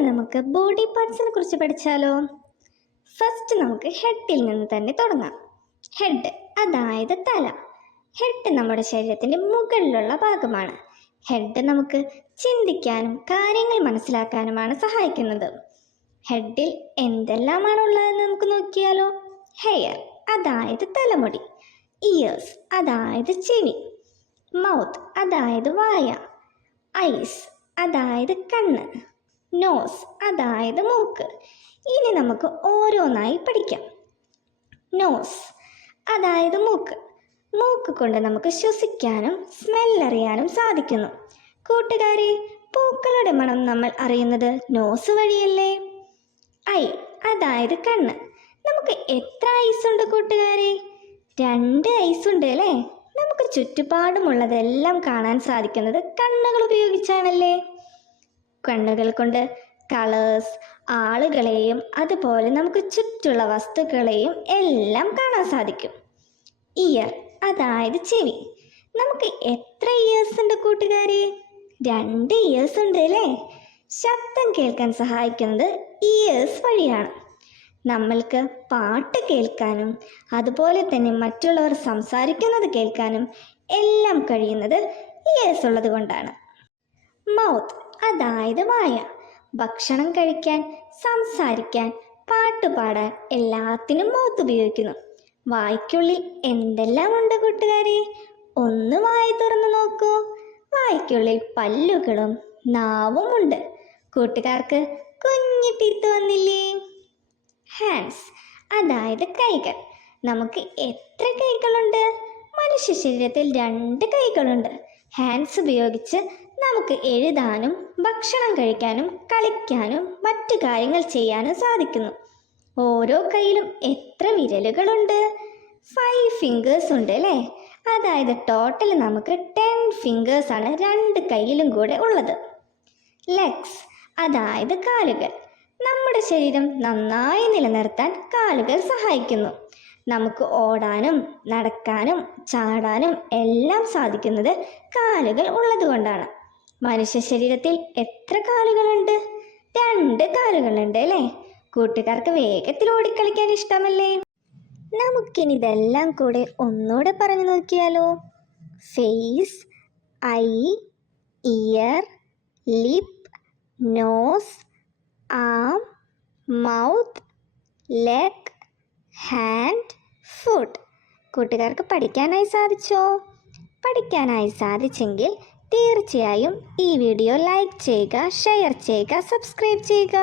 നമുക്ക് ബോഡി പാർട്സിനെ കുറിച്ച് പഠിച്ചാലോ? ഫസ്റ്റ് നമുക്ക് ഹെഡിൽ നിന്ന് തന്നെ തുടങ്ങാം. ഹെഡ് അതായത് തല. ഹെഡ് നമ്മുടെ ശരീരത്തിന്റെ മുകളിലുള്ള ഭാഗമാണ്. ഹെഡ് നമുക്ക് ചിന്തിക്കാനും കാര്യങ്ങൾ മനസ്സിലാക്കാനുമാണ് സഹായിക്കുന്നത്. ഹെഡിൽ എന്തെല്ലാമാണ് ഉള്ളതെന്ന് നമുക്ക് നോക്കിയാലോ? ഹെയർ അതായത് തലമുടി. ഇയേഴ്സ് അതായത് ചെവി. മൗത്ത് അതായത് വായ. ഐസ് അതായത് കണ്ണ് നോസ് അതായത് മൂക്ക്. ഇനി നമുക്ക് ഓരോന്നായി പഠിക്കാം. നോസ് അതായത് മൂക്ക്. മൂക്ക് കൊണ്ട് നമുക്ക് ശ്വസിക്കാനും സ്മെല്ലറിയാനും സാധിക്കുന്നു. കൂട്ടുകാരെ പൂക്കളുടെ മണം നമ്മൾ അറിയുന്നത് നോസ് വഴിയല്ലേ? ഐ അതായത് കണ്ണ്. നമുക്ക് എത്ര ഐസ് ഉണ്ട് കൂട്ടുകാരെ? രണ്ട് ഐസ് ഉണ്ട് അല്ലേ? ചുറ്റുപാടുമുള്ളതെല്ലാം കാണാൻ സാധിക്കുന്നത് കണ്ണുകൾ ഉപയോഗിച്ചാണല്ലേ കണ്ണുകൾ കൊണ്ട് കളേഴ്സ് ആളുകളെയും അതുപോലെ നമുക്ക് ചുറ്റുള്ള വസ്തുക്കളെയും എല്ലാം കാണാൻ സാധിക്കും. ഇയർ അതായത് ചെവി. നമുക്ക് എത്ര ഇയേഴ്സ് ഉണ്ട് കൂട്ടുകാരെ? രണ്ട് ഇയേഴ്സ് ഉണ്ട് അല്ലേ ശബ്ദം കേൾക്കാൻ സഹായിക്കുന്നത് ഇയേഴ്സ് വഴിയാണ്. നമ്മൾക്ക് പാട്ട് കേൾക്കാനും അതുപോലെ തന്നെ മറ്റുള്ളവർ സംസാരിക്കുന്നത് കേൾക്കാനും എല്ലാം കഴിയുന്നത് ഇയേഴ്സ് ഉള്ളത് കൊണ്ടാണ്. മൗത്ത് അതായത് വായ. ഭക്ഷണം കഴിക്കാൻ സംസാരിക്കാൻ പാട്ട് പാടാൻ എല്ലാത്തിനും മൗത്ത് ഉപയോഗിക്കുന്നു. വായ്ക്കുള്ളിൽ എന്തെല്ലാം ഉണ്ട് കൂട്ടുകാരെ? ഒന്ന് വായ തുറന്നു നോക്കൂ. വായ്ക്കുള്ളിൽ പല്ലുകളും നാവും ഉണ്ട് കൂട്ടുകാർക്ക് കുഞ്ഞിട്ടിത്ത് ടീത്ത് വന്നില്ലേ? ഹാൻഡ്സ് അതായത് കൈകൾ. നമുക്ക് എത്ര കൈകളുണ്ട്? മനുഷ്യ ശരീരത്തിൽ രണ്ട് കൈകളുണ്ട്. ഹാൻഡ്സ് ഉപയോഗിച്ച് നമുക്ക് എഴുതാനും ഭക്ഷണം കഴിക്കാനും കളിക്കാനും മറ്റു കാര്യങ്ങൾ ചെയ്യാനും സാധിക്കുന്നു. ഓരോ കൈയിലും എത്ര വിരലുകളുണ്ട്? ഫൈവ് ഫിംഗേഴ്സ് ഉണ്ട് അല്ലേ? അതായത് ടോട്ടൽ നമുക്ക് ടെൻ ഫിംഗേഴ്സ് ആണ് രണ്ട് കയ്യിലും കൂടെ ഉള്ളത്. ലെഗ്സ് അതായത് കാലുകൾ. നമ്മുടെ ശരീരം നന്നായി നിലനിർത്താൻ കാലുകൾ സഹായിക്കുന്നു. നമുക്ക് ഓടാനും നടക്കാനും ചാടാനും എല്ലാം സാധിക്കുന്നത് കാലുകൾ ഉള്ളതുകൊണ്ടാണ് മനുഷ്യ ശരീരത്തിൽ എത്ര കാലുകളുണ്ട്? രണ്ട് കാലുകളുണ്ട് അല്ലേ? കൂട്ടുകാർക്ക് വേഗത്തിൽ ഓടിക്കളിക്കാൻ ഇഷ്ടമല്ലേ? നമുക്കിനി ഇതെല്ലാം കൂടെ ഒന്നുകൂടെ പറഞ്ഞു നോക്കിയാലോ. Face eye ear lip nose arm mouth leg hand foot കൂട്ടുകാർക്ക് പഠിക്കാനായി സാധിച്ചോ? പഠിക്കാനായി സാധിച്ചെങ്കിൽ തീർച്ചയായും ഈ വീഡിയോ ലൈക്ക് ചെയ്യുക ഷെയർ ചെയ്യുക സബ്സ്ക്രൈബ് ചെയ്യുക.